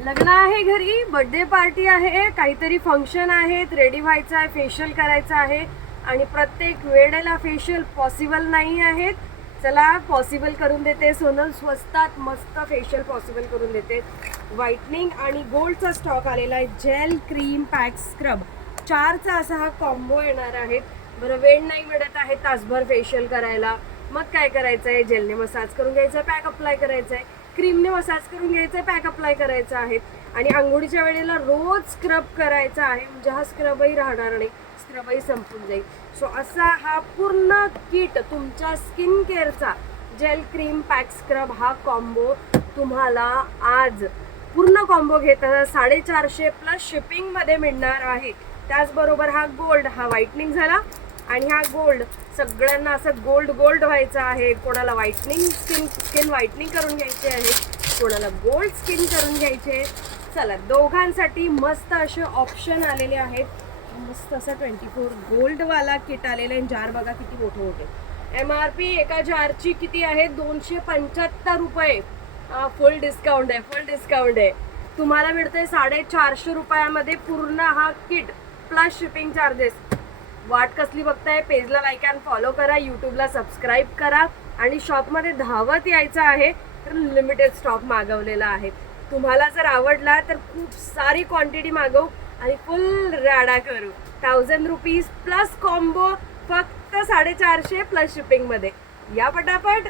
लग्न आहे घरी, बर्थडे पार्टी आहे, काहीतरी फंक्शन आहेत, रेडी व्हायचं आहे, फेशियल करायचं आहे आणि प्रत्येक वेळेला फेशियल पॉसिबल नाही आहेत. चला पॉसिबल करून देते. सोनल स्वस्तात मस्त फेशियल पॉसिबल करून देते. व्हाईटनिंग आणि गोल्डचा स्टॉक आलेला आहे. जेल क्रीम पॅक स्क्रब 4चा असा हा कॉम्बो येणार आहे. बरं, वेळ नाही मिळत आहे तासभर फेशियल करायला, मग काय करायचं आहे, जेलने मसाज करून घ्यायचं आहे, पॅक अप्लाय करायचं आहे, क्रीमने मसाज करून घ्यायचं आहे, पॅक अप्लाय करायचं आहे आणि आंघोळीच्या वेळेला रोज स्क्रब करायचा आहे. म्हणजे हा स्क्रबही राहणार नाही, स्क्रबही संपून जाईल. सो असा हा पूर्ण किट तुमच्या स्किन केअरचा जेल क्रीम पॅक स्क्रब हा कॉम्बो तुम्हाला आज पूर्ण कॉम्बो घेताना 450 प्लस शिपिंगमध्ये मिळणार आहे. त्याचबरोबर हा गोल्ड, हा व्हाईटनिंग झाला आणि हा गोल्ड सगळ्यांना असं गोल्ड गोल्ड व्हायचं आहे. कोणाला व्हाईटनिंग स्किन व्हाईटनिंग करून घ्यायचे आहे, कोणाला गोल्ड स्किन करून घ्यायचे. चला, दोघांसाठी मस्त असे ऑप्शन आलेले आहेत. मस्त असं 24 गोल्डवाला किट आलेलं आहे. जार बघा किती मोठे मोठे. MRP एका जारची किती आहे, 275 रुपये. फुल डिस्काउंट आहे, फुल डिस्काउंट आहे. तुम्हाला मिळतंय 450 रुपयामध्ये पूर्ण हा किट प्लस शिपिंग चार्जेस. वाट कसली बघताय? पेजला लाईक अँड फॉलो करा, यूट्यूबला सबस्क्राईब करा आणि शॉपमध्ये धावत यायचं आहे. तर लिमिटेड स्टॉक मागवलेला आहे. तुम्हाला जर आवडला तर खूप सारी क्वांटिटी मागवू आणि फुल राडा करू. 1000 रुपीज प्लस कॉम्बो फक्त 450 प्लस शिपिंगमध्ये. या पटापट.